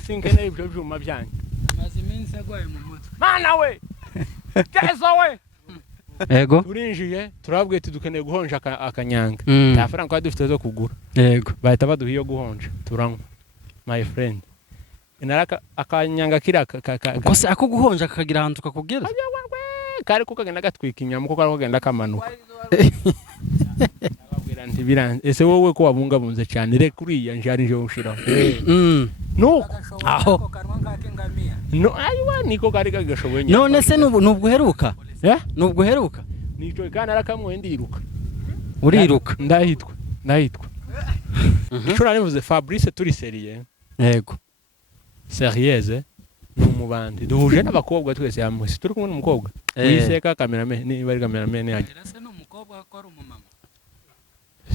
sinkeneye ibyo byuma byanyu maze iminsi agwaye mu mutwe mana we keza we Ego turinjiye turabwiye tudukeneye guhonja akanyanga Mm. nta faranga dufite zo kugura Ego bahita baduha iyo guhonja turanywa my friend inaraka akanyanga kira Kose ako guhonja kakagira ahantu kakugera kari ko kagenda gatwika inyama ko kari kagenda kamanuka ababwira nti biranze ese wowe ko wabungabunze cyane reka uriya njari nje ushiraho nuko aho no aywa niko kari kagashoboye none se nubwo heruka nubwo heruka nico kana arakamwe ndiruka uriruka ndahitwa ico narivuze Fabrice turi serie Yego serieuse n'umubandi duhuje n'abakobwa twese hamwe turi kumwe n'umukobwa uyiseka cameraman ni bari cameraman yaje ese n'umukobwa ko ari umumama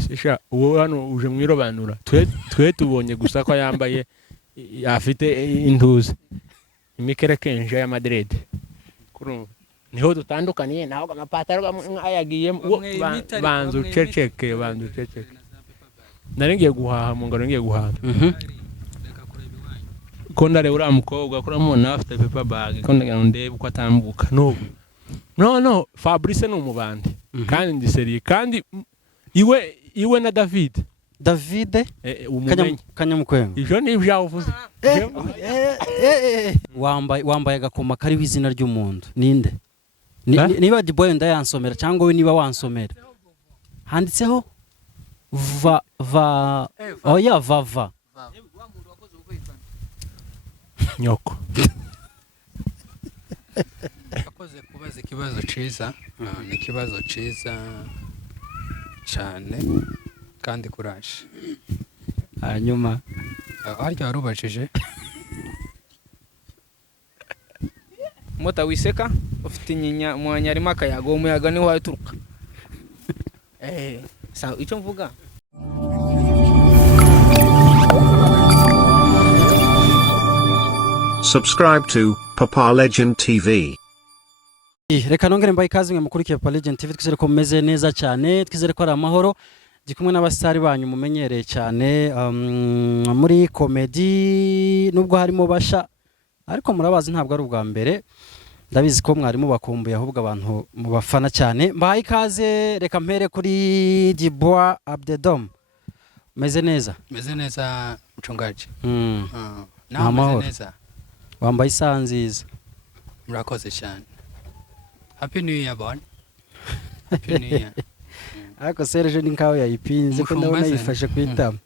sisha uwo hano uje mwirobanura twe tubonye gusa ko yambaye afite intuze imikere kenje ya Madrid kurumva niho dutandukaniye naho amapataro ayagiye banzu ceceke naringiye guhaha mu ngaro ngiye guhaha ko ndare uri amukobwa ko ramona afite paper bag ko ndende uko atambuka no Fabrice n'umubandi kandi ndi serie kandi iwe na David Kanyamukwenga ivyo ni ibyavuze wambaye agakoma kariho izina ry'umuntu ninde niba Diboy ndayansomera cyangwa we niba wansomera handitseho vava nyoko akoze kubaza ikibazo ciza ni ikibazo ciza cyane kandi kuraje hanyuma harya warubajije mota wiseka ufite inyinya mwanya arimo akayaga umuyaga ni waturuka sa icyo mvuga Subscribe to Papa Legend TV. Reka nongere mbaye ikaze mwe mukurikiye Papa Legend TV twizere ko mumeze neza cyane twizere ko ari amahoro gikumwe n'abasitari banyu mumenyereye cyane muri comedy nubwo harimo basha ariko murabazi ntabwo ari ubwa mbere ndabizi ko mwarimu bakumbuye ahubwo abantu mubafana cyane mbaye ikaze reka mpere kuri Diboy ABUDEDOMU meze neza mchungaji na amahoro wambaye isaha nziza murakoze cyane happy new year bon happy new year ariko Serge ni nkaho yayipinze ko ndabona yifashe kwitama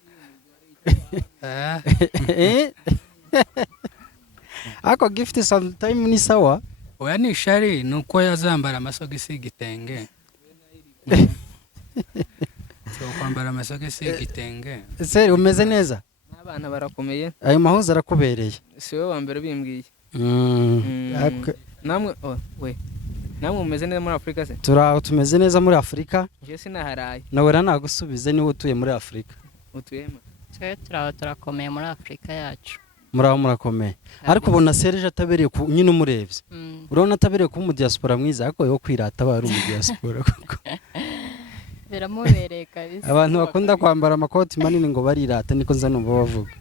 ako gift sometime ni sawa oya ni shari nuko yazambara amasogisi y'igitenge so kwambara amasogisi y'igitenge Serge umeze neza abana barakomeye ayo mahuza arakubereye siwe wa mbere bimbwiye namwe namwe umeze neza muri Afrika se turaho tumeze neza muri Afrika je sinaharaye nawe nagusubize niwe utuye muri Afrika utuyema twe turakomeye muri Afrika yacu muraho murakomeye ariko ubona Serge atabereye nyine umurebye urabona atabereye kuba mu diaspora mwiza ariko yo kwirata bari mu diaspora kuko biramubereye kabisa abantu bakunda kwambara amakoti manini ngo barirata niko nza numva bavuga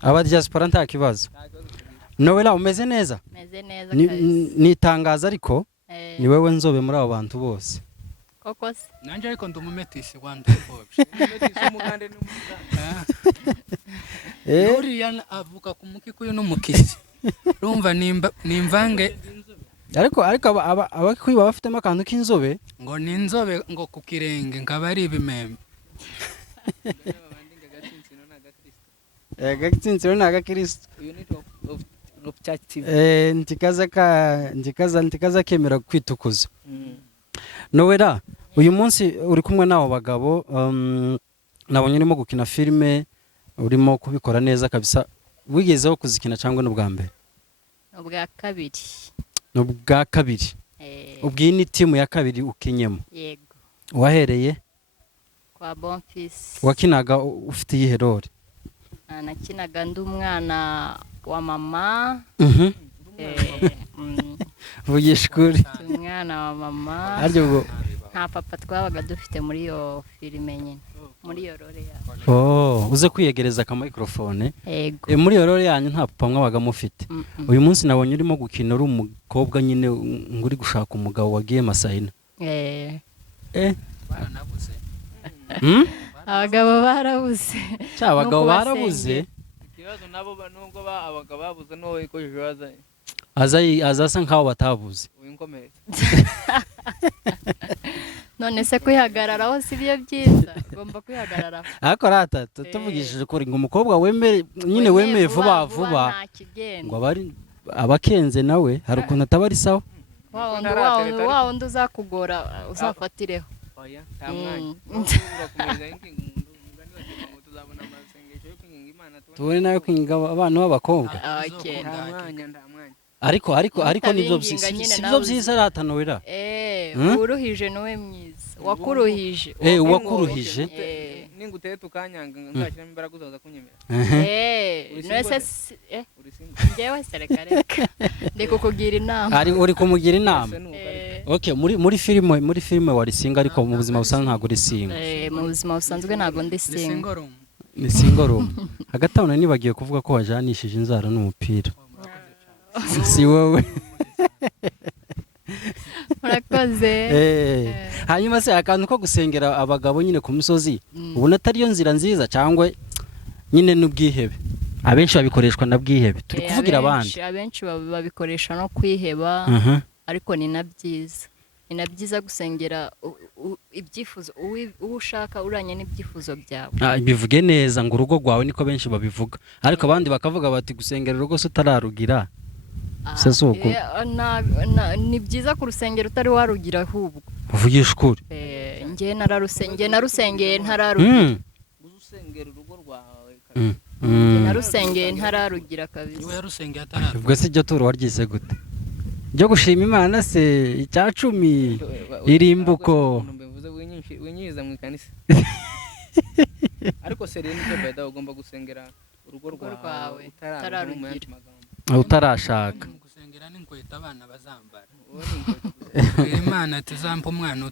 aba diaspora nta kibazo Noella umeze neza ni tangaza ariko ni wewe nzobe muri abo bantu bose koko se nanje ariko ndumumetisi Rwanda bobye umumetisi umugande n'umuganda uriya avuka ku mukikuyo n'umukisi rumva nimvange ariko abakwiba bafitemo akantu k'inzobe ngo ni inzobe ngo ku kirenge ngaba ari ibimeme gagitsitsiro naga Kristo ntikaza kemera kwitukuza Noella uyu munsi uri kumwe nabo bagabo nabonye urimo gukina filime urimo kubikora neza kabisa wigezeho kuzikina cyangwa n'ubwa mbere n'ubwa kabiri ubwiye ni timu ya kabiri ukinyemo yego wahereye kwa Bonfils wakinaga ufite iyihe role nakinaga ndi umwana wa mama vugishkuri umwana wa mama aryo nta papa twabaga dufite muri iyo filime nyine muri iyo role yacu. uze kwiyegereza ka microphone. Yego. Muri iyo role yanyu nta papa mwabaga mufite. Uyu munsi nabonye urimo gukina uri umukobwa nyine nguri gushaka umugabo wagiye Masayina. baranabuze. Abagabo barabuze. Abagabo barabuze. Ikibazo nabo nubwo abagabo babuze no ikojeje azasa nkaho batabuze. Uyinkomereza. None se kwihagararaho si byo byiza, ugomba kwihagararaho. Ariko rata tuvugishije ko ngo umukobwa wemeye vuba ngo abari abakenze nawe hari ukuntu ataba ari sawa. Wa wundi uzakugora uzafatireho. Oya, nta mwanya. Tubone nawe kwinga abana b'abakobwa. Okay. Nta mwanya. Ariko nibyo byiza ratanowera. Uruhije nowe mwiza. Wakuruhije. Wakuruhije. Ninguteye tukanyanga nzashyira imbaraga uzaza kunyemera. Nese ngewe serekareka. Ndiko kugira inama. Uri kumugira inama. Okay, muri filime warisinga ariko mu buzima busanzwe ntago urisinga. Mu buzima busanzwe ntago ndisinga. Ni single. Hagati aho nibagiye kuvuga ko wajanishije inzara n'umupira. Si wowe. Murakoze. Hanyuma se akantu ko gusengera abagabo nyine ku musozi ubona atari yo nzira nziza cyangwa nyine n'ubwihebe. Abenshi babikoreshwa na bwihebe. Turi kuvugira abandi. Abenshi babikoresha no kwiheba ariko ni nabyiza. Ni nabyiza gusengera ibyifuzo ushaka uranye n'ibyifuzo byawe. Bivuge neza ngo urugo rwawe niko benshi babivuga. Ariko abandi bakavuga bati gusengera urugo se utararugira. Sesuko. Ni byiza kurusengera utari warugira ahubwo. Uvugisha ukuri. Ngiye narusengeye ntararugira. Uzusengera urugo rwawe. Narusengeye ntararugira kabisa. Niwe yarusengeye atararugira. Ubwo se ryo turo waryize gute? Ryo gushima Imana se icya 10 irimbuko. Winyiza mu kanisa. Ariko seriye niko beda ugomba gusengera urugo rwawe utararugira. Utarashaka. Gusengera n'inkweta abana bazambara. Imana tuzampa umwana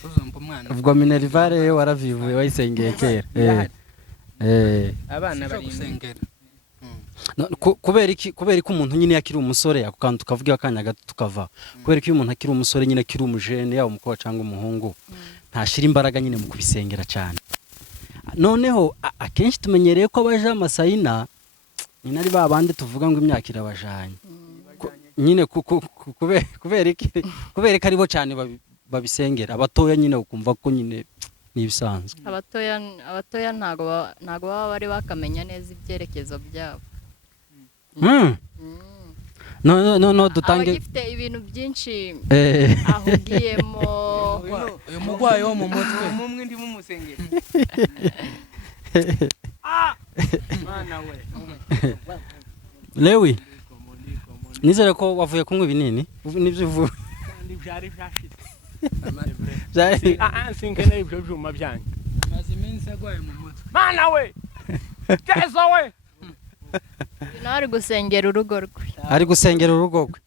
tuzampa umwana. Ubwo Minervare waravivuye wayisengeye kera. Abana bari gusengera. Kubera ko umuntu nyine yakiri umusore akukantu tukavuga akanya gato tukava. Kubera ko umuntu akiri umusore nyine akiri umujene ya umukobwa cyangwa umuhungu ntashira imbaraga nyine mu kubisengera cyane. Noneho akenshi tumenyereye ko abaje Masayina nyine ari babande tuvuga ngo imyaka irabajanye. Nyine kubera ko aribo cyane babisengera. Abatoya nyine ukumva ko nyine nibisanzwe. Abatoya ntago baba bari bakamenya neza ibyerekezo byabo. No dutange abagifite ibintu byinshi ahugiyemo. Uyu mugwayi wo mu mutwe mumwe ndi mumusengera. Mana we. Lewi nizere ko wavuye kunywa ibinini nibyo uvuye. Kandi byari byashitse. Sinkeneye ibyo byuma byanyu. maze iminsi agwaye mu mutwe. Mana we. Tezo we. Ari gusengera urugo rwe. Ari gusengera urugo rwe.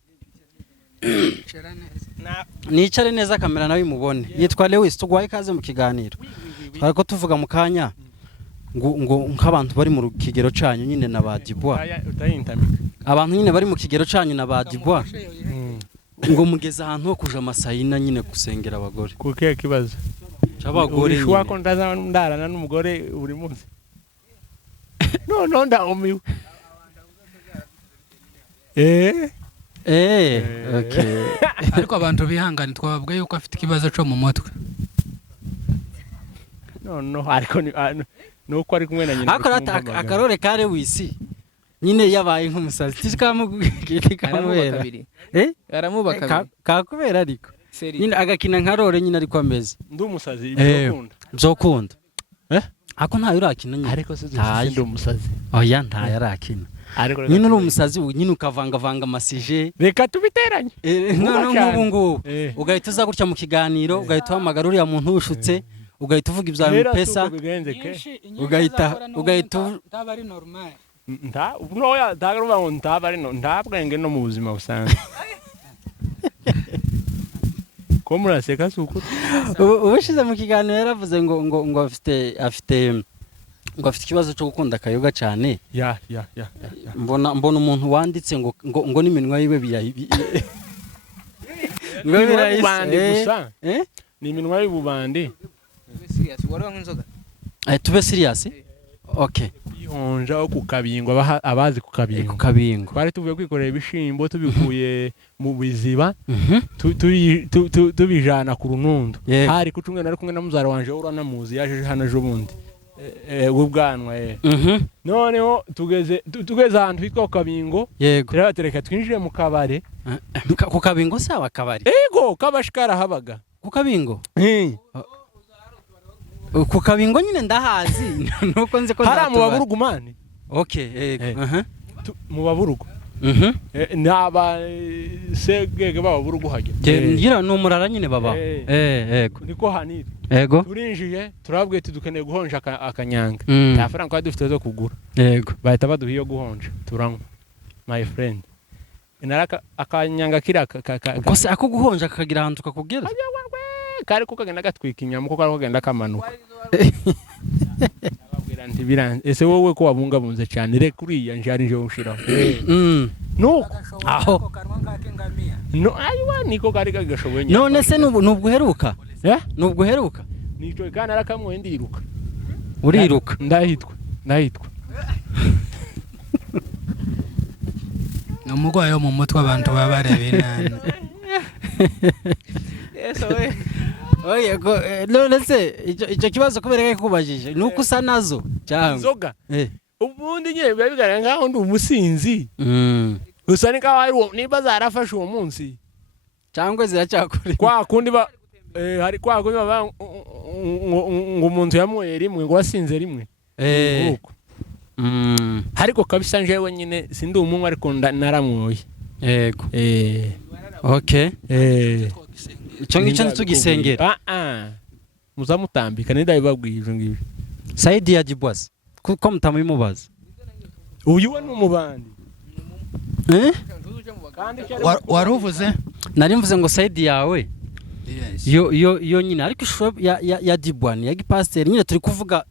Nicare neza kamera nawe imubone. Yitwa Lewis tugwaye kaze mu kiganiro. Ariko tuvuga mu kanya ngo nk'abantu bari mu kigero canyu nyine na badibwa. Abantu nyine bari mu kigero canyu na badibwa. Ngo mugeze ahantu ho kuja Masayina nyine gusengera abagore. Kuke kibazo. Cyabagore. Ushwa ko ndarana n'umugore buri munsi. No ndaumiwe. Okay. Ariko abantu bihangana twababwiye yuko afite ikibazo cyo mu mutwe. No ariko nuko ari kumwe na nyina. Akarore kare wisi. Nyine yabaye nk'umusazi. Tikamukamubera. Aramuba kabiri. Kakubera ariko. Nyine agakina nkarore nyine ariko ameze. Ndi umusazi byokunda. Byokunda. Ako ntayo urakina nyine. Ariko se ndi umusazi. Oya ntayo arakina. Nyine uri umusazi nyine ukavanga amasije. Reka tubiteranye. Nk'ubu ngubu ugahita uza gutya mu kiganiro ugahita uhamagara uriya muntu ushutse ugahita uvuga ibya pesa ugahita ndaba ari normal. Noya dagaruba ngo ndabwenge no mu buzima busanzwe. ko muraseka suko ubushize mu kiganiro yaravuze ngo afite ikibazo cyo gukunda akayoga cyane. ya mbona umuntu wanditse ngo n'iminwa yiwe bubandi gusa ni iminwa y'ububandi. Tube serious. Okay. Ihonja o kukabingo abazi kukabingo. Twari tuvuye kwikorera ibishimbo tubikuye mu biziba tubijana ku Runundo. Hari ku cumwe na kumwe na muzara wanje uranamuzi yaje hana jo bundi. Ubwanwa noneho tugeze ahantu hitwa kabingo. Turabatereka twinjire mu kabare. Ku kabingo sawa kabare. Ego kabashikara habaga. Ku kabingo? Ku kabingo nyine ndahazi nuko nzi ko hari mu baburugumani. Okay, mu baburugo. Naba segege baburugo hajya. Ngira no murara nyine baba. Ego. Niko hanira. Ego. Turinjiye turabwiye tudukeneye guhonja akanyanga. Ta franco adufite zo kugura. Ego. Bahita baduha iyo guhonja turanywa. My friend. Inaraka akanyanga kira kose ako guhonja akagira ahantu kakugera. Kari kukagenda gatwika inyama kuko ari kugenda kamanuka. Ababwira nti biranze ese wowe ko wabungabunze cyane re kuriya njari nje ushiraho. No aho no aywa niko kari kagashoboye. None se nubwo heruka? Nubwo heruka? Nico kana arakamwe ndiruka. Uriruka? Ndahitwa. Umugwayo mu mutwe abantu babarebe nani. Oye go none se icyo kibazo kubereka kubajije nuko usa nazo cyangwa inzoga. Ubundi nyine bigaragara ngaho ndi umusinzi. Usa nikaho ari niba zarafashe uwo munsi cyangwa ziracyakuri kwa kundi ba hari kwa kundi baba ngo umuntu yamuye rimwe ngo wasinze rimwe. Hariko kabisa njewe nyine sindi umunwa ariko naramwoye. Yego. Okay. Icyo ngicyo ntitugisengera. Muzamutambika ndabibabwiye ivyo ngibyo. Saidi ya Dibwasi ko mutamubimubaza. Uyu we n'umubandi. Waruvuze? Nari mvuze ngo Saidi yawe. Yo nyine ariko ishusho ya Dibwani ya gipasiteri nyine turi kuvuga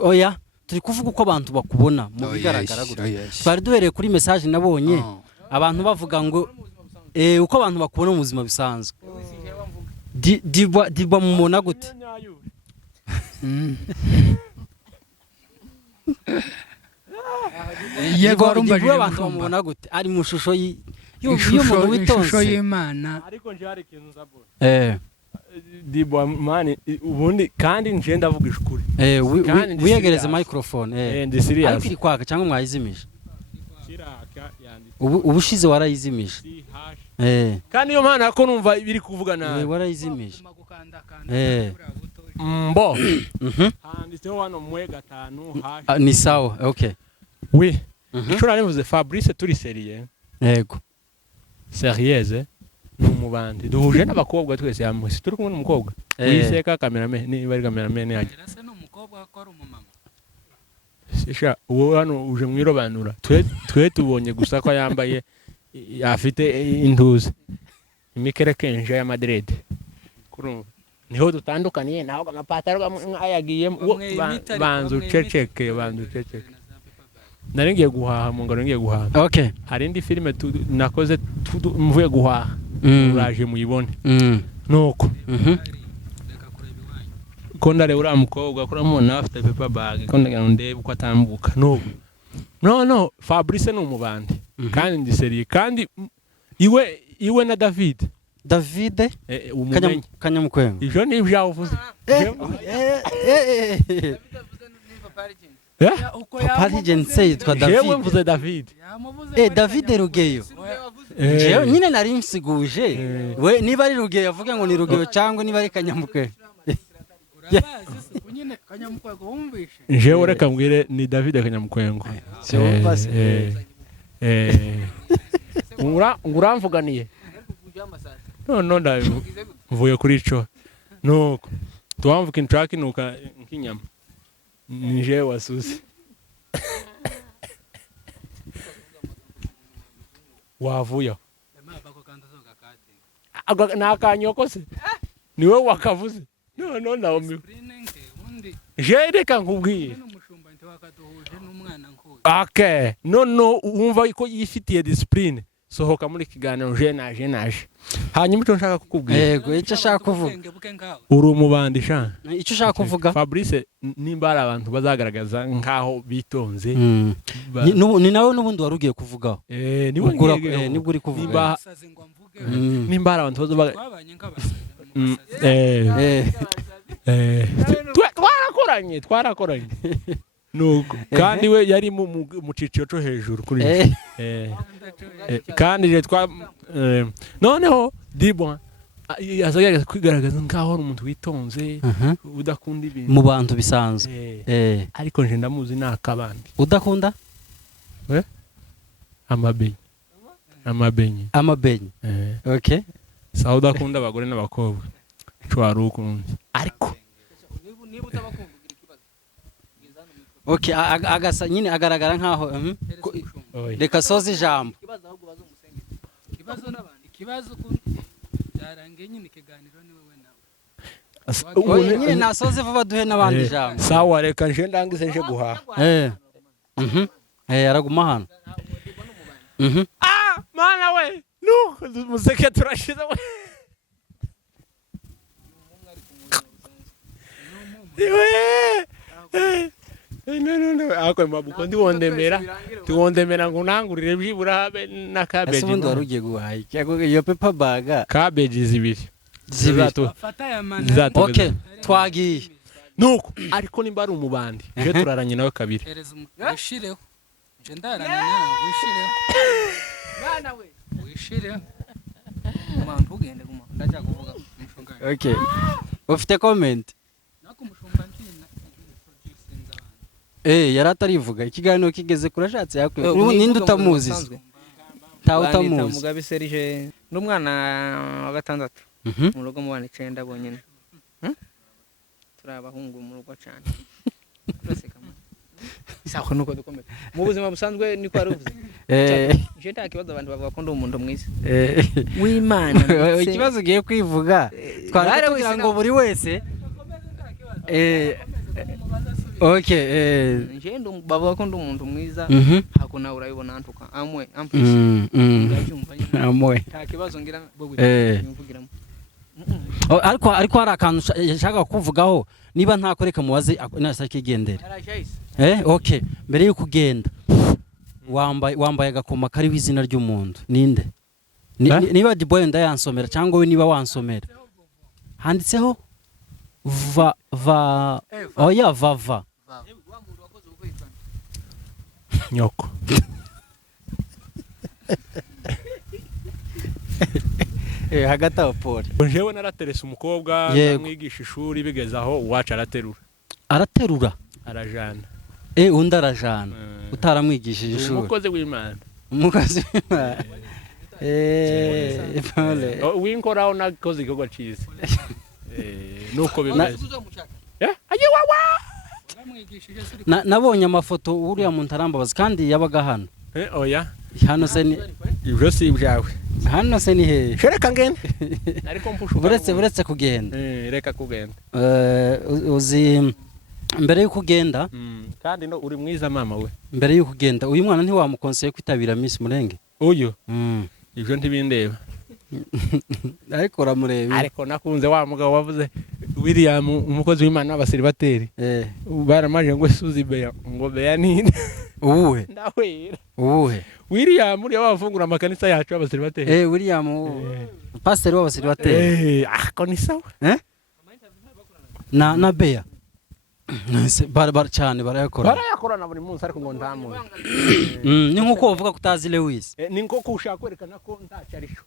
oya turi kuvuga uko abantu bakubona mu bigaragara gutya. Twari duhereye kuri message nabonye abantu bavuga ngo uko abantu bakubona mu buzima bisanzwe. Dibwa mumona gute? Yego warumbajije abantu bamubona gute? Ari mu shusho y'umuntu witonze. Shusho y'Imana. Ariko nje hari ikintu nzabona. Dibwa mani ubundi kandi nje ndavuga ishukuri. Wiyegereze microphone. Ndi serious. Ariko iri kwaka cyangwa mwayizimije? Ubushize warayizimije. Kandi iyo mana ko numva biri kuvuga nawe. Warayizimije. Mbo. Handitseho hano mwe 5 ni sawa. Okay. Oui. Ishura nivuze Fabrice turi serie. Yego. Serieuse n'umubandi. Duhuje n'abakobwa twese hamwe. Turi kumwe n'umukobwa. Wiseka cameraman ni bari cameraman yaje. Ese n'umukobwa ko ari umumama. Sisha uwo hano uje mwirobanura. Twe tubonye gusa ko yambaye afite intuze. Imikere kenje ya Madrid. Kurumva. Niho dutandukaniye naho amapataro ayagiye banzu ceceke. Naringiye guhaha mu ngoro ngiye guhaha. Okay. Hari indi filime nakoze mvuye guhaha. Uraje muyibone. Nuko. Ko ndare ura mukobwa kuramubona afite paper bag ko ndagira ndebe uko atambuka. No Fabrice n'umubandi. Kandi ndi serie kandi iwe na David Kanyamukwengo. Ivyo ni ibyo uvuze. Papa Legend yitwa David. Jewe mvuze David. David Rugeyo. Jewe nyine nari msiguje. We niba ari Rugeyo avuga ngo ni Rugeyo cyangwa niba ari Kanyamukwengo. Unyine Kanyamukwengo wumvishe. Jewe reka mbwire ni David Kanyamukwengo. Nguramvuganiye. No ndabivuga. Mvuye kuri ico. Nuko tuwamvuka intraki nuka nkinyama. Nije wasusi. Wavuye. nakanyoko se niwe wakavuze no Naomi je reka nkubwiye okay no umva ko yifitiye discipline sohoka muri kiganiro je naje hanyuma icyo nshaka kukubwira yego icyo shaka kuvuga uri umubandisha icyo shaka kuvuga Fabrice nimba ari abantu bazagaragaza nkaho bitonze ni nawe n'ubundi warugiye kuvugaho nibwo uri kuvuga nimba ari abantu bazabaga twarakoranye nuko kandi we yari mu ciciro cyo hejuru kuri kandi je noneho dibwa yazaga kwigaragaza nkaho ari umuntu witonze udakunda ibintu mu bantu bisanzwe ariko nje ndamuzi nakabandi udakunda amabenye okay sawa udakunda abagore n'abakobwa cyo ukunda ariko niba utabakunda okay agasa nyine agaragara nkaho reka soza ijambo ikibazo byarangiye nyine ikiganiro ni wowe nawe nyine nasoze vuba duhe n'abandi ijambo sawa reka nje ndangize nje guhaha araguma hano mana we museke turashize no ako mabuko ndiwondemera ngo nangurire byibura habe na cabbage ese ubundi warugiye guhaye iyo paper bag cabbage zibiri okay twagiye nuko ariko nimba ari umubandi je turaranye nawe kabiri wishireho je ndarana nawe wishireho bana we wishireho umuntu ugende guma ndajya kuvuga umushonga okay ufite comment nako umushonga yaratarivuga ikiganiro kigeze kurashatse yakwe ninde utamuzi utamuzi Mugabe Serge n'umwana wa gatandatu mu rugo mu bana 9 bonyine turabahungu mu rugo cyane saho nuko dukomeye mu buzima busanzwe niko aruvuze je nta kibazo abantu bavuga ko ndi umuntu mwiza w'Imana ikibazo ugiye kwivuga twarakugira ngo buri wese okay nje bavuga ko ndi umuntu mwiza hako nawe urabibona antuka amwe ampisi amwe nta kibazo ngira bobu mvugiramo ariko hari akantu yashaka kuvugaho niba ntakoreka mubaze nasa kigendera okay mbere yo kugenda wambaye agakoma kari w'izina ry'umuntu ninde niba diboye ndayansomera cyangwa we niba wansomera handitseho vava nyoko hagati aho Paul jewe naraterese umukobwa namwigisha ishuri bigeze aho uwacu araterura arajana undi arajana utaramwigishije ishuri umukozi w'Imana winkoraho nakoze igikorwa cyiza nuko bimeze nabonye amafoto uriya muntu arambabaza kandi yabaga hano oya hano se ni ibyo si ibyawe hano se ni he reka ngende ariko mpushuka buretse kugenda reka kugenda uzi mbere y'uko ugenda kandi no uri mwiza mama we mbere y'uko ugenda uyu mwana ntiwamukonseye kwitabira Miss Murenge uyu ibyo ntibindeba ariko uramureba ariko nakunze wa mugabo wavuze William umukozi w'Imana w'abaseribateri baramaje ngo Suzy Beya ngo Beya ninde uwuhe ndahwera uwuhe William uri wafungura amakanisa yacu y'abaseribateri William pastor w'abaseribateri ako ni sawa na Beya bar cyane barayakorana buri munsi ariko ngo ntamuzi ni nkuko uvuga kutazi Lewis ni nko kushaka kwerekana ko ntacyarisho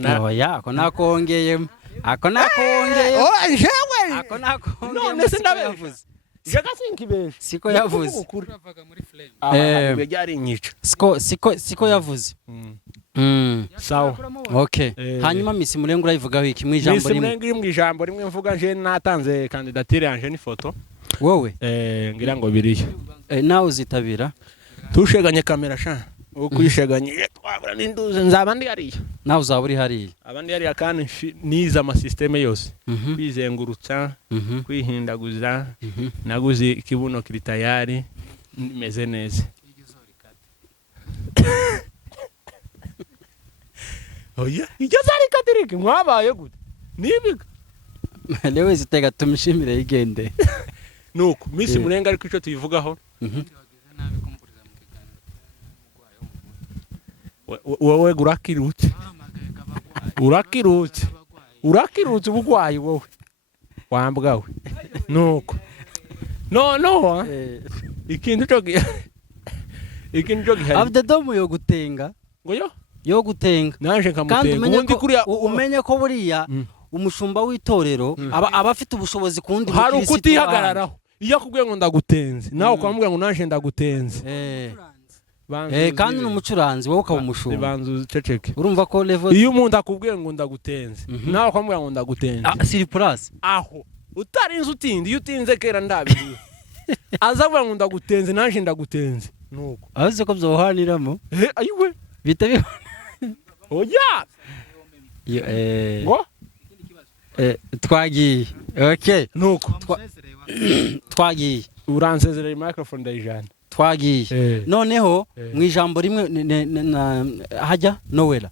ako nakongeye ako nakongeye jewe ako nakongeye none se ndabivuze jaga sinkibeshe siko yavuze uravaga muri flame byari inyica siko yavuze sawa okay hanyuma Miss Murenge urayivugaho iki mu ijambo rimwe Miss Murenge mu ijambo rimwe mvuga je natanze candidature yanje ni photo wowe ngira ngo biriyo nawe uzitabira tusheganye kamera sha ukwishaganye twabura n'induze nzaba ndi hariya nawe uzaba uri hariya abandi hariya kandi nize amasysteme yose kwizengurutsa kwihindaguza naguze ikibuno kiri tayari meze neza oya ijya zari kadirike mwabaye gute nibiga lewe zitega tumishimire yigende nuko Miss Murenga ariko ico tuyivugaho wowe urakirutse ubugwayi wowe wambwawe nuko no ikintu cyo gihari Abudedomu yo gutenga ngo yo gutenga nanje nkamutenga ubundi kuriya umenye ko buriya umushumba w'itorero aba afite ubushobozi kundi hari ukutihagararaho iyo akubwiye ngo ndagutenze nawe ukamubwira ngo nanje ndagutenze kandi n'umucuranzi wowe ukaba umushumba banzu ceceke urumva ko level iyo umuntu akubwiye ngo ndagutenze nawe ukamubwira ngo ndagutenze siri plus aho utarinze utinde iyo utinze kera ndabiye azavuga ngo ndagutenze nanje ndagutenze nuko avuze ko byohaniramo ayiwe bita oya ngo twagiye okay nuko twagiye uransezerera microphone ndayijana twagiye noneho mu ijambo rimwe hajya Nowela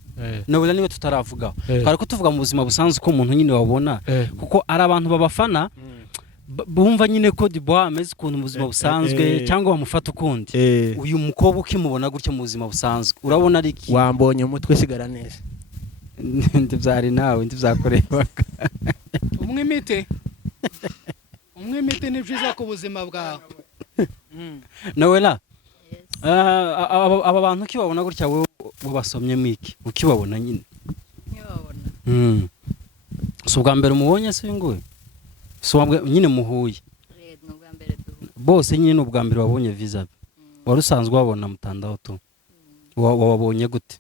niwe tutaravugaho twari ko tuvuga mu buzima busanzwe ko umuntu nyine wabona kuko ari abantu babafana bumva nyine ko Dubois ameze ukuntu mu buzima busanzwe cyangwa bamufata ukundi uyu mukobwa ukimubona gutyo mu buzima busanzwe urabona ari iki wambonye umutwe sigara neza ndibyari nawe ndibyakorebaga umwimite ni byiza ku buzima bwawe Nowela aba bantu ukibabona gutya wowe basomye mwiki ukibabona nyine nkibabona si ubwa mbere umubonye se nguyu si ubwa nyine muhuye bose nyine ni ubwa mbere wabonye visa wari usanzwe wabona mutandaho tu wabonye gute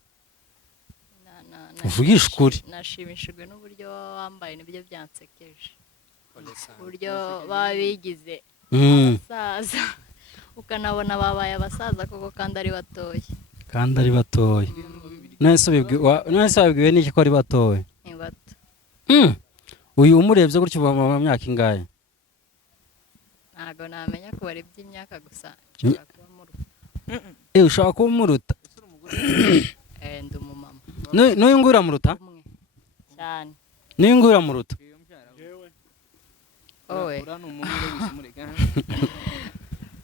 uvugisha ukuri nashimishijwe n'uburyo wambaye nibyo byansekeje uburyo babigize abasaza ukanabona babaye abasaza koko kandi ari batoya nese babwiwe n'iki ko ari batoya ni bato uyu umurebye gutyo uba mu myaka ingahe ntago namenya ko bari by'imyaka gusa ushaka kuba umuruta ndi umumama n'uyu nguyu uramuruta cyane n'uyu nguyu uramuruta wowe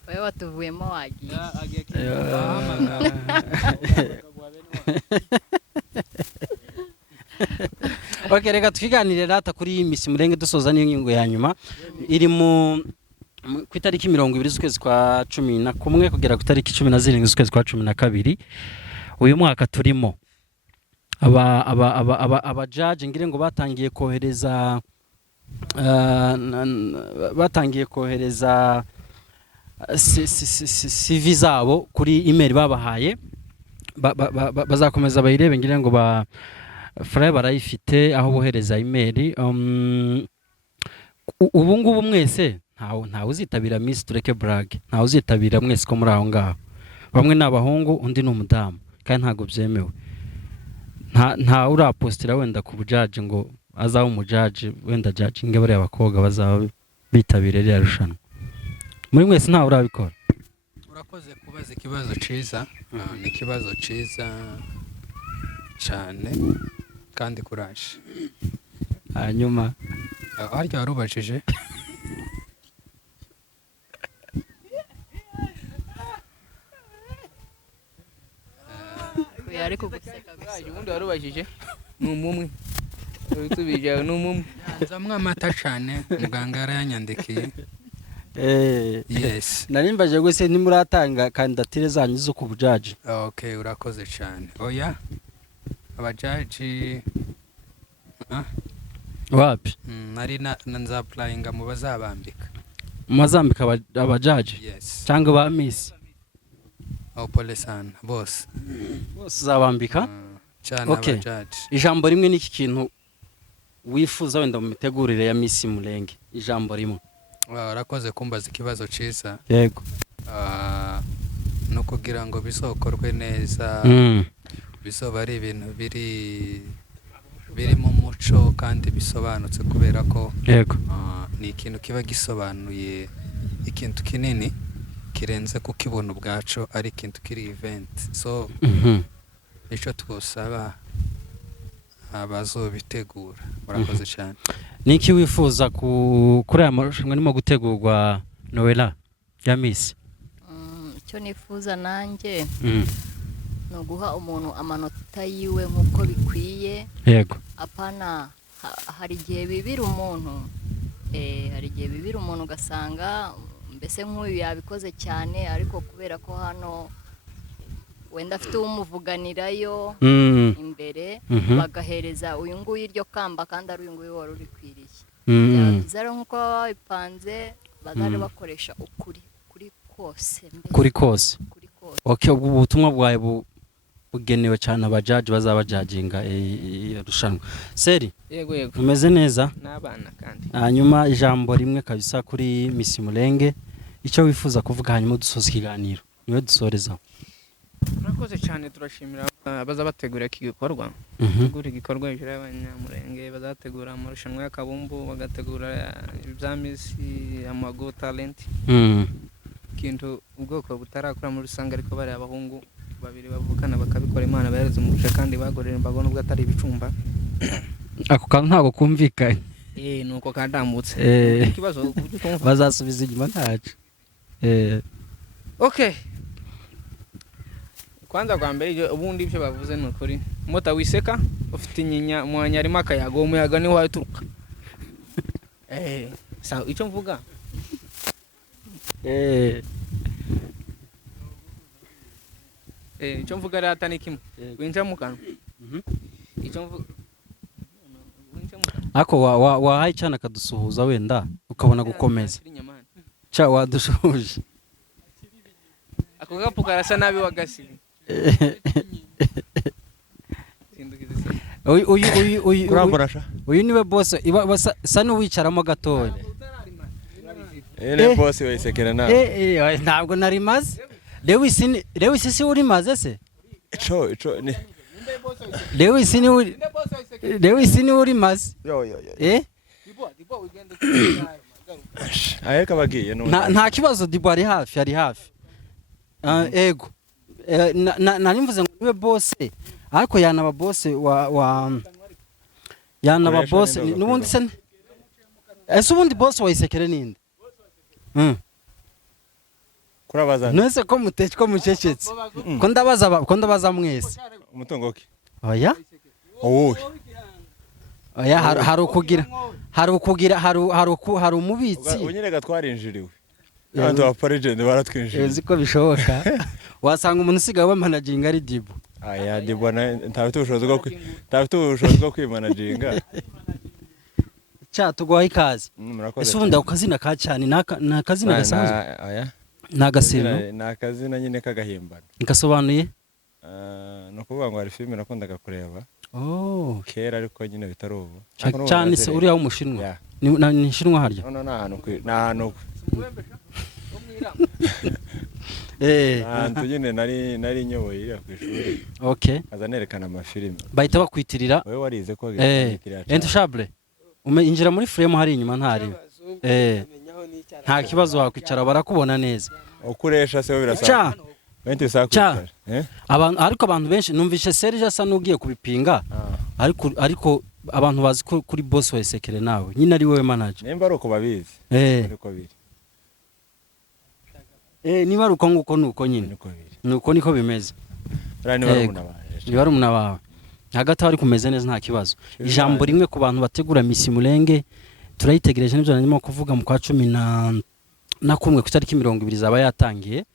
wowe watuvuyemo wagiye okay reka twiganire rata kuri Miss Murenge dusoza n'ingingo ya nyuma iri ku itariki 20 z'ukwezi kwa 11 kugera ku itariki 17 z'ukwezi kwa 12 uyu mwaka turimo aba judge ngire ngo batangiye kohereza CV zabo kuri email babahaye bazakomeza bayirebe ngire ngo Frère barayifite aho bohereza email ubu ngubu mwese ntawe uzitabira Miss Tureke Brag ntawe uzitabira mwese ko muri aho ngaho bamwe n'abahungu undi n'umudamu kandi ntago byemewe nta urapostira wenda ku bujaji ngo azaho umujaji wenda judge nge bari abakobwa bazaba bitabira rya rushanwa muri mwese ntawe urabikora urakoze kubaza ikibazo ciza ni ikibazo ciza cyane kandi kuraje hanyuma harya warubajije yari kuguseka gusa ubundi warubajije n'umumwe tubije n'umumwe nzamwa amata cyane muganga yaranyandikiye yes narimbaje gwese nimuratanga kandidatire zanyu zo ku bujaji okay urakoze cyane oya abajaji wapi nari nza applyinga mu bazabambika abajaji yes cyangwa ba Miss pole sana bose zabambika cyane abajaji ijambo rimwe n'iki kintu wifuza wenda mu mitegurire ya Miss Murenge ijambo rimwe urakoze kumbaza ikibazo ciza yego no kugira ngo bisokorwe neza bisoba ari ibintu biri mu muco kandi bisobanutse kubera ko yego ni ikintu kiba gisobanuye ikintu kinini kirenze kukibona ubwacu ari ikintu kiri event so icyo twosaba abazobitegura murakoze cyane. Niki wifuza kuri aya marushanwa arimo gutegurwa Noella ya Miss? Icyo nifuza nanjye no guha umuntu amanota yiwe nkuko bikwiye. Yego. Apana hari igihe bibira umuntu ugasanga mbese nk'uyu yabikoze cyane ariko kubera ko hano wenda afite umuvuganirayo imbere bagahereza uyu nguyu iryo kamba kandi ari uyu nguyu wari urikwiriye. Byiza rero nkuko babipanze bazare bakoresha ukuri kose. Kuri kose. Okay, ubutumwa bwawe bugenewe cyane abajaji bazabajajinga irushanwa. Seri, yego umeze neza? N'abana kandi. Hanyuma ijambo rimwe kabisa kuri Miss Mulenge, icyo wifuza kuvuga hanyuma dusoza ikiganiro. Niwe dusoreza. Murakoze cyane, turashimira abazabategura iki gikorwa. Tegura igikorwa hejuru y'abanyamurenge, bazategura amarushanwa y'akabumbu, bagategura ibya Miss Amago Talent. Kintu ubwoko butarakora muri rusanga ariko bari abahungu babiri bavukana bakabikora Imana bahereza umugisha kandi bagorera imbago nubwo atari ibicumba. Ako kantu ntabwo kumvikanye. Nuko kadambutse. Ikibazo bazasubiza inyuma ntacu. Okay. Kwanza kwa mbere ubundi ibyo bavuze ni ukuri. Mota wiseka ufite inyinya mu nyarima akayago umuyaga ni waturuka. Sa icyo mvuga. Icyo mvuga rata ni kimwe. Winja mu kanwa. Icyo mvuga ako wahaye cyane akadusuhuza wenda ukabona gukomeza. Cha wadushuje. Ako gapu karasa nabi wagasibi. Uyu niwe boss sa n'uwicaramo gatoya. Ene boss we ISEKERE na. Ntabwo narimaze. Lewis si uri maze se? Ico ni. Lewis ni uri maze. Yo. Ayeka bagiye no. Nta kibazo Dibo ari hafi. Ego. Nari mvuze ngo niwe boss ariko yanaba boss yanaba boss nubundi se. Ese ubundi boss wa ISEKERE ninde? Kurabaza. Nese ko mucecetse. Ko ndabaza mwese. Umutungo ki? Oya? Owo. Oya hari umubitsi. Unyerega twarinjiriwe. Kandi wa legend baratwinjira. Ziko bishoboka. Wasanga umuntu usigaye wa managing ari Dibo. Aya Dibo ntafite ubushobozi bwo kwimanaginga. Cha tugwaye ikaze. Ese ubundi akazina ka cyane nakazina gasanzwe. Aya. Nagasino. Nakazina nyine kagahimbana. Nikasobanuye? No kuvuga ngo hari filime nakundaga kureba. Kera ariko nyine bitari ubu. Cyane se uri aho umushinwa. Ni nshinwa harya. No nahanu. Antu nyine nari nyoboye ira kwishuri. Okay. Azanerekana amafilime. Bahita bakwitirira. Wewe warize ko Intouchable. Injira muri frame hari inyuma ntari. Nta kibazo wakwicara barakubona neza. Ukuresha se birasa. Bente sakwicara. Ariko abantu benshi numvishe Serge asa nugiye kubipinga. Ariko abantu bazi ko kuri boss wa ISEKERE nawe nyine ari wewe manager. Nemba ruko babizi. Ariko biri. Niba ruko nguko nuko nyine. Nuko niko bimeze. Ni barumuna bawe. Hagati ari kumeze neza nta kibazo. Ijambo rimwe ku bantu bategura Miss Mulenge turayitegereje n'ibyo narimo kuvuga mu kwa 10 na kumwe ku tariki 20 zaba yatangiye.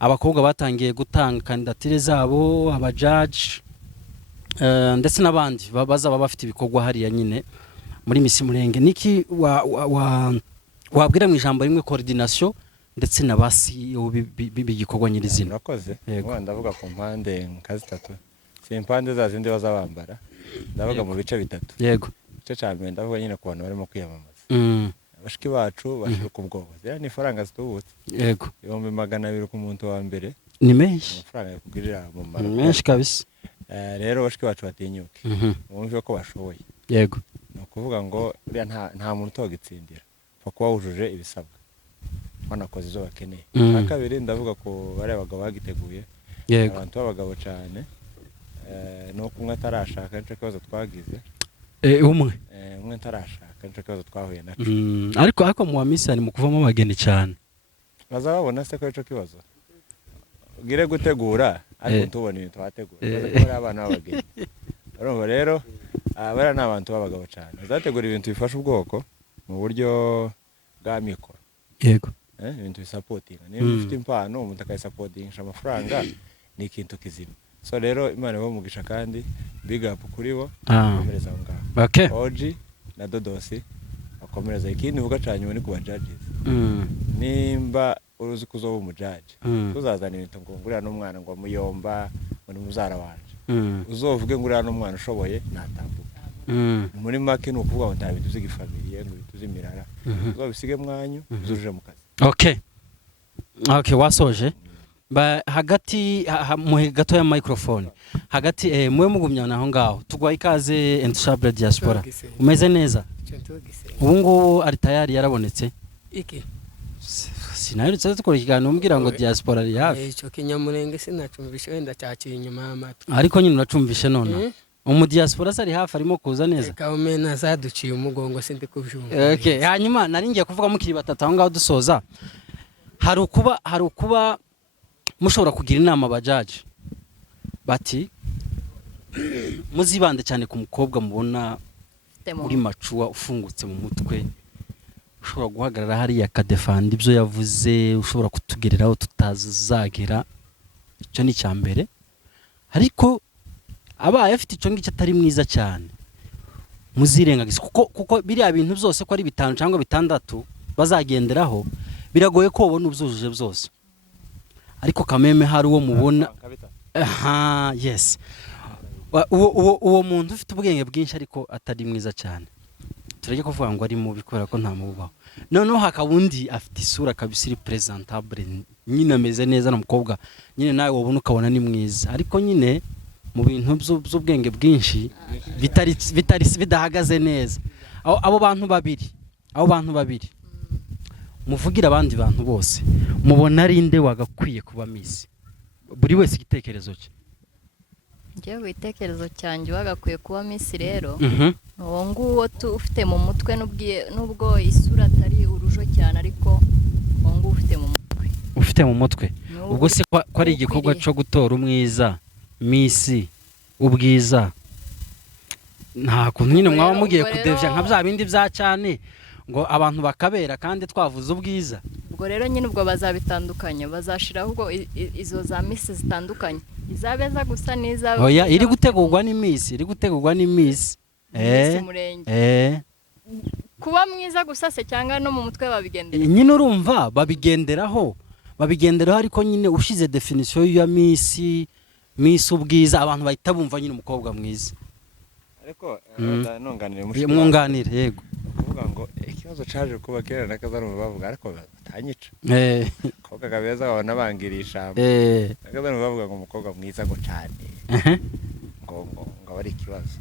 Abakobwa batangiye gutanga kandidatire zabo, abajaji ndetse n'abandi bazaba bafite ibikorwa hariya nyine muri Miss Mulenge. Niki wabwira mu ijambo rimwe coordination ndetse na basi bigikorwa nyirizina. Murakoze. Ndavuga ku mpande nkazi 3. Si impande za zindi bazabambara. Ndavuga mu bice 3. Yego. Igice cya mbere ndavuga nyine ku bantu barimo kwiyamamaza. Abashiki bacu bashira ku bwoba. Ni faranga zitubutse. Yego. 200 ku muntu wa mbere. ni menshi amafaranga yakugirira mu ni menshi kabisa rero bashiki bacu batinyuke bumve ko bashoboye yego no kuvuga ngo uriya nta muntu utogitsindira fa kuba wujuje ibisabwa wanakoze izo bakeneye akabiri ndavuga ko bare abagabo bagiteguye yego abantu b'abagabo cyane no kumwe atarashaka nico kibazo twagize umwe atarashaka nico kibazo twahuye naco ariko mu wamisani mu kuvamo abageni cyane bazababona se ko ico kibazo ugire gutegura ariko tubona ibintu twategura bari abana b'abageni urumva rero bara n'abantu b'abagabo cyane bazategura ibintu bifasha ubwoko mu buryo bwa mikoro yego ibintu bisapotinga niba ufite impano umuntu akayisapotingisha amafaranga ni ikintu kizima so rero Imana ibamugisha kandi big up kuri bo bakomereza aho ngaho okay Oji na Dodosi bakomereza ikindi vuga cyane ni kuba judges nimba uruzi kuzoba umujaji tuzazana ibintu ngo ngurira n'umwana ngo muyomba muri muzara wanje uzovuge ngurira n'umwana ushoboye natambuka muri make no kuvuga ngo ntabintu by'igifamiliye ngo bituze imirara uzobisige mwanyu uzuje mu kazi okay wasoje hagati mu gato ya microphone hagati mwe mugumyana aho ngaho tugwa ikaze Intouchable Diaspora umeze neza ubu ngubu ari tayari yarabonetse iki sinarutse tukora ikiganiro umbwira ngo diaspora ari hafi icyo kinyamurenge sinacumbishe wenda cyaciye inyuma y'amatwi ariko nyine uracumbishe none umu diaspora sari hafi arimo kuza neza kawumena zaduciye umugongo sindi kubyumva okay hanyuma nari ngiye kuvuga mukiri batatu aho ngaho dusoza hari ukuba mushobora kugira inama abajaji bati muzibande cyane ku mukobwa mubona uri macuwa ufungutse mu mutwe ushobora guhagarara hariya akadefanda ibyo yavuze ushobora kutugereraho tutazagera icyo ni cyambere ariko abaye afite icyo ngicyo atari mwiza cyane muzirengagiza kuko biriya bintu byose ko ari 5 cyangwa 6 bazagenderaho biragoye ko ubona ubyujuje byose ariko kameme hari uwo mubona yes uwo muntu ufite ubwenge bwinshi ariko atari mwiza cyane turajye kuvuga ngo ari mubi kubera ko nta mubaho noneho hakabundi afite isura kabisa iri presentable nyine ameze neza n'umukobwa nyine nawe wabona ukabona ni mwiza ariko nyine mu bintu by'ubwenge bwinshi bidahagaze neza abo bantu babiri muvugira abandi bantu bose mubona ari inde wagakwiye kuba Miss buri wese igitekerezo cye njyewe igitekerezo cyanjye wagakwiye kuba Miss rero uwo nguwo ufite mu mutwe nubwo isura atari urujo cyane ariko uwo nguwo ufite mu mutwe ubwo se ko ari igikorwa cyo gutora umwiza Miss ubwiza nta kuntu nyine mwaba mugiye kudevya nka bya bindi bya cyane ngo abantu bakabera kandi twavuze ubwiza ubwo rero nyine ubwo bazabitandukanya bazashiraho ubwo izo za Miss zitandukanye izabeza gusa niza oya iri gutegurwa ni Miss kuba mwiza gusa se cyangwa no mu mutwe babigendera nyine urumva babigenderaho ariko nyine ushize definition ya Miss ubwiza abantu bahita bumva nyine umukobwa mwiza ariko nonganire mwunganire yego kuvuga ngo ikibazo caje kuba kera nakazarumva bavuga ariko batanyica koga kabeza babona bangirisha nakazarumva bavuga ngo umukobwa mwiza ngo cyane ngo bari ikibazo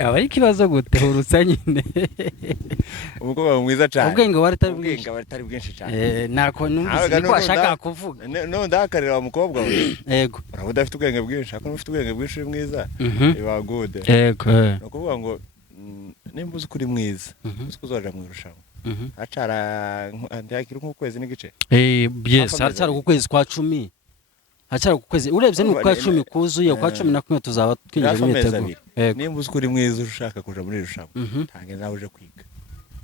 abari ikibazo gute urutsa nyine umukobwa mwiza cyane ubwenge bari tari bwinshi cyane nako numvise ko ashaka kuvuga no ndakarira umukobwa yego urabona udafite ubwenge bwinshi ariko ufite ubwenge bwinshi mwiza iba good yego no kuvuga ngo nimba uzi kuri mwiza uzi kuzoja mu irushanwa acara ndakira nk'ukwezi n'igice yes acara ku kwezi kwa 10 acara ku kwezi urebye ni kwa 10 kuzuye kwa 11 tuzaba twinjira mu mitego nimba uzi kuri mwiza ushaka kuja muri irushanwa tange nawe uje kwiga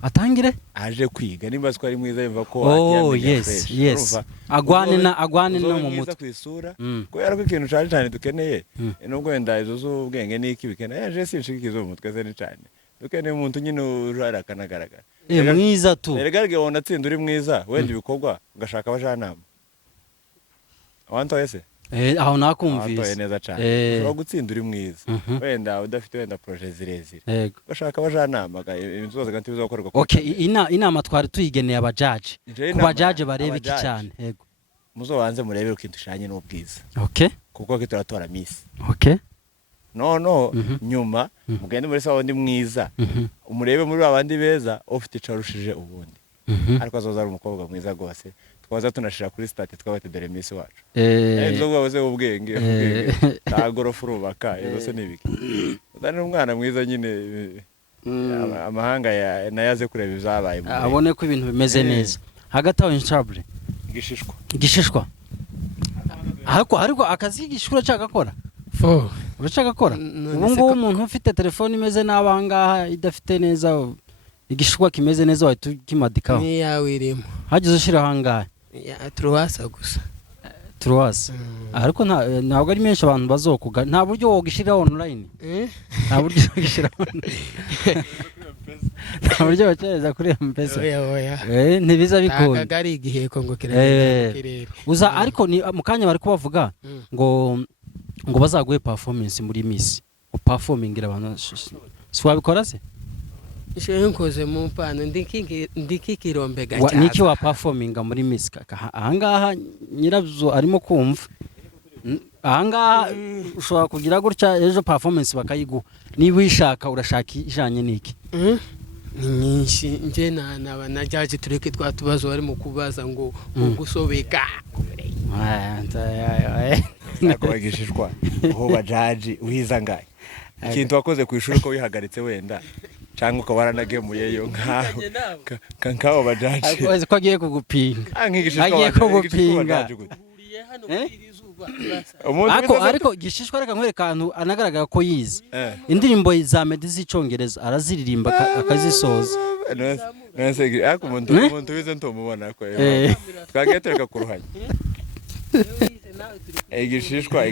atangire aje kwiga nimba uzi ko ari mwiza yumva ko yes agwane no mu mutwe kwisura kubera ko ikintu cyane dukeneye nubwo wenda izo z'ubwenge n'iki bikeneye yaje sinshikizo mu mutwe se ni cyane dukeneye umuntu nyine urara kanagaragara mwiza tu erega wona tsinda uri mwiza wenda ibikorwa ugashaka abajanama wantoye se aho nakumvise wantoye neza cyane ushobora gutsinda uri mwiza wenda udafite wenda projet zirezire ugashaka abajanama ibintu zose kandi bizokorwa okay inama twari tuyigeneye abajaji ku bajaji bareba iki cyane yego muzobanze murebe ikintu ushanye n'ubwiza okay kuko kituratora miss okay no nyuma mugende muri sawa ndi mwiza umurebe muri abandi beza ufite icarushije ubundi ariko azoza ari umukobwa mwiza gose twaza tunashira kuri state twabate dore miss wacu nzo bwaze ubwenge tagorofu rubaka izo se nibiki uzane umwana mwiza nyine amahanga nayaze kureba izabaye abone ko ibintu bimeze neza hagati aho inchabure igishishwa ariko akazi gishura cyagakora uracagakora ubu ngubu umuntu ufite telefone imeze n'abangaha idafite neza igishishwa kimeze neza wahita ukimadikaho ni yawe irimo hagize ushira hangahe turuwasa gusa turuwasa ariko ntabwo ari menshi abantu bazokuga nta buryo wogishira online nta buryo wogishira nta buryo bacereza kuri M-Pesa ntibiza bikunda tagari igiheko ngo kirere uza ariko ni mukanya bari kubavuga ngo bazaguhe performance muri miss uperformingira abantu swabikora se nkoze mu mpano ndikikirombega cyane niki wa performinga muri miss ahangaha nyirabyo arimo kumva ahangaha ushobora kugira gutya ejo performance bakayiguha niba uyishaka urashaka ijanye niki ni nyinshi nje naba najaje tureke twatubazo bari mu kubaza ngo gusobeka nakubagishishwa aho bajaji uhiza ngaye ikintu wakoze ku ishuri ko wihagaritse wenda cyangwa ko waranagemuyeyo nkaho bajaji akoze ko agiye kugupinga agiye kugupinga ariko gishishwa reka nkwereka ahantu anagaragara ko yize indirimbo za Meddy z'icyongereza araziririmba akazisoza ariko umuntu wize ntumubona ko twagiye tureka kuruhanya igishishwa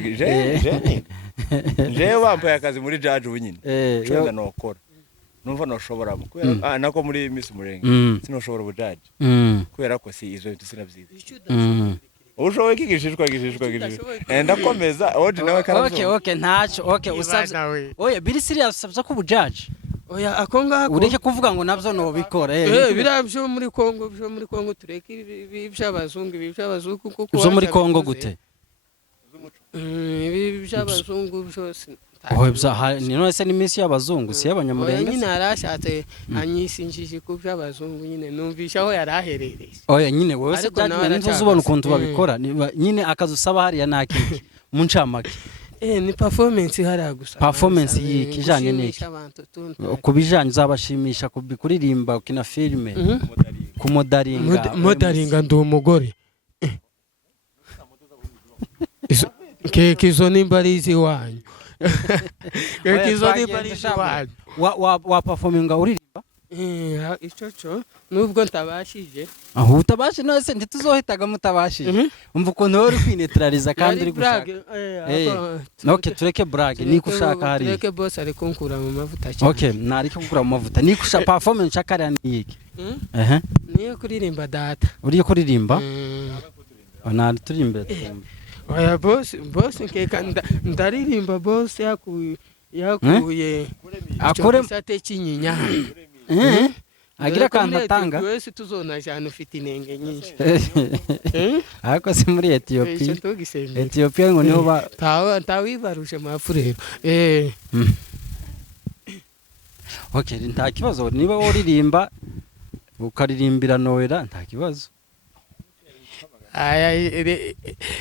je wambaye akazi muri judge ubunyine cyo nokora numva noshobora kubera nako muri Miss Murenge sinoshobora ubujaji kubera ko si izo bintu sinabyize ushoboye kigishishwa ndakomeza oje nawe karabyo okay ntacyo usabye oya biri serious usabye ko ubujaji oya akonga ureke kuvuga ngo nabyo no bikora birabyo muri Kongo tureke iby'abazungu kuko zo muri Kongo gute iby'abazungu byose ni none se ni Miss y'abazungu si y'abanyamurenge nyine arashatse anyisinjije ku by'abazungu nyine numvisha aho yaraherereye oya nyine wowe se byagenda ntuzubona ukuntu babikora nyine akazi usaba hariya nakiki mu ncamake ni performance hari gusa performance y'ikijanye n'iki kubijanye uzabashimisha kuririmba ukina filme kumodaringa ndi umugore kizo nimbarizi wanyu kizo nimbarizi wanyu wa performinga uririmba icoco nubwo ntabashije aho utabashije none se ntituzohitaga mutabashije umva ukuntu uri kwinetraliza kandi uri gushaka okay tureke brage niko ushaka hari tureke boss ari kunkura mu mavuta cyane okay nari kunkura mu mavuta niko ushaka performance nshaka ari yiki niyo kuririmba data uriye kuririmba nari turirimbe oya boss nkeka ndaririmba boss yakuye akore sate kinyinya agira kandi atanga wese tuzona cyane ufite inenge nyinshi ariko si muri Ethiopia ngo niho tawibarushe mafurero okay nta kibazo niba woririmba ukaririmbira Noera nta kibazo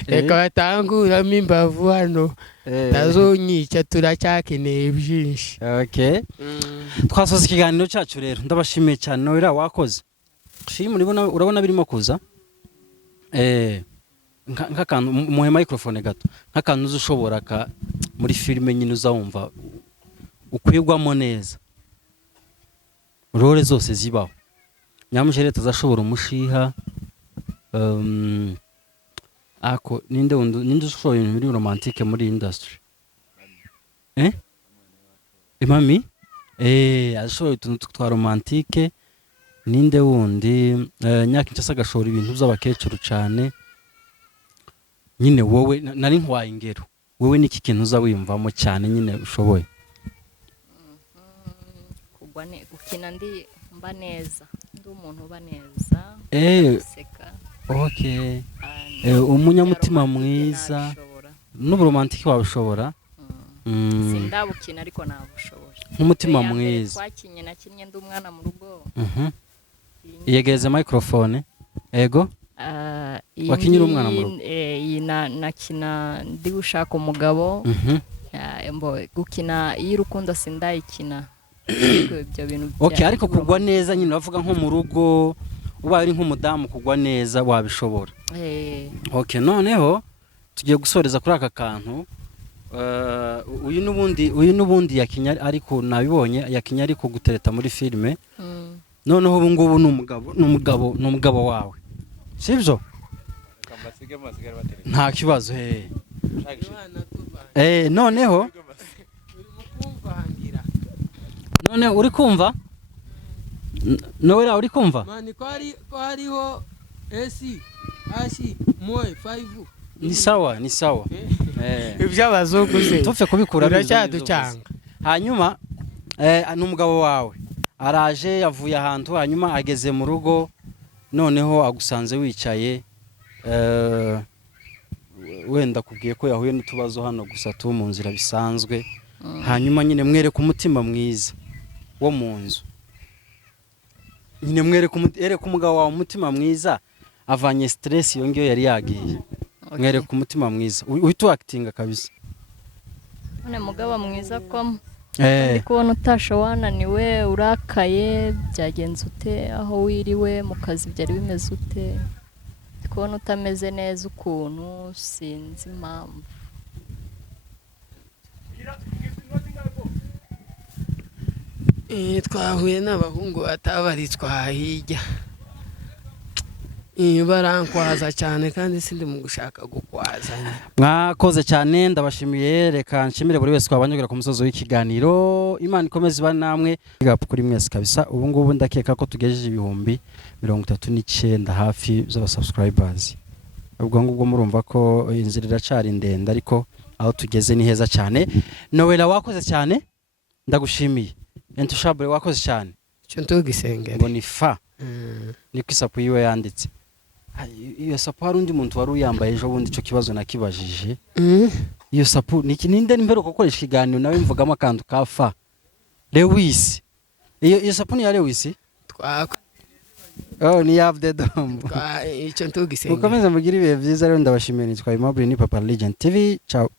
reka batanguramo imbavu hano tazonyica turacyakeneye byinshi okay twasoza ikiganiro cyacu rero ndabashimiye cyane Noera wakoze urabona birimo kuza nk'akantu muhe microphone gato nk'akantu uzushobora muri filime nyine uzawumva ukwigwamo neza role zose zibaho nyamujere tazashobora umushiha ako ninde ushoboye ibintu muri romantique muri industry Imami ashoboye utuntu twa romantique ninde wundi Nyakinshasa agashora ibintu by'abakecuru cyane nyine wowe nari nkwaye ingero wowe niki kintu uza wiyumvamo cyane nyine ushoboye gukina ndi mba neza ndi umuntu uba neza okay Umunyamutima mwiza nabishobora. n'uburomantike wabishobora. Sindabukina ariko nabushobora. Nk'umutima Iya mbere mwiza. Twakinye nakinnye ndi umwana mu rugo. Yegeze microphone. Ego. Wakinyira umwana mu rugo. Iyi nakina ndi gushaka umugabo. Gukina y'urukundo sindayikina. Ibyo bintu. Okay, ariko kugwa neza nyine bavuga nko mu rugo ubaye uri nk'umudamu kugwa neza wabishobora. Okay, noneho tugiye gusoreza kuri aka kantu. Uyu nubundi yakinya ariko nabibonye yakinya ariko gutereta muri filme. Noneho ubu ngubu n'umugabo wawe. Sibyo? Nta kibazo noneho none uri kumva? Nowe uri kumva? Mani ko hariho AC moe 5 Ni sawa iby'abazungu se tupfe kubikura biracyaducanga. Hanyuma n'umugabo wawe araje yavuye ahantu hanyuma ageze mu rugo noneho agusanze wicaye wenda kubwiye ko yahuye n'utubazo hano gusa tu mu nzira bisanzwe hanyuma nyine mwereka umutima mwiza wo mu nzu nyine mwereka umugabo wawe umutima mwiza avanye stress yongeyo yari yagiye mwereka umutima mwiza uhita actinga kabisa none mugabo mwiza ko ndi kubona utasha wananiwe urakaye byagenze ute aho wiriwe mu kazi byari bimeze ute kubona utameze neza ukuntu sinzi impamvu twahuye n'abahungu batabaritswa hirya barankwaza cyane kandi sindi mu gushaka gukwaza. Mwakoze cyane ndabashimiye reka nshimire buri wese twabanyogera ku musozo w'ikiganiro Imana ikomeze ba namwe kuri mwese kabisa ubu ngubu ndakeka ko tugejeje ibihumbi 39 hafi z'abasubscribers ubwo ngubwo murumva ko inzira iracari ndende ariko aho tugeze ni heza cyane. Noella wakoze cyane ndagushimiye. Entouchable wakoze cyane cyo ntugisengere ngo ni fa ni kwisapu yiwe yanditse iyo sapu hari undi muntu wari uyambaye ejo bundi cyo kibazo nakibajije iyo sapu ni kininde nimbere gukoresha ikiganiro nawe mvugamo akantu ka fa Lewis iyo sapu ni ya Lewis ni ya ABUDEDOMU icyo ntugisengere mukomeze mugire ibihe byiza rero ndabashimiye nitwa MWIZA Papa Legend TV ciao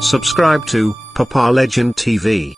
Subscribe to Papa Legend TV.